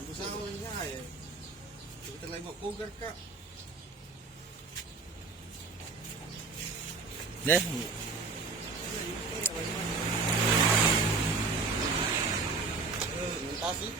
Bago sa awal nga eh. Hindi talaga mag-cougar ka. Deh, Mentasi?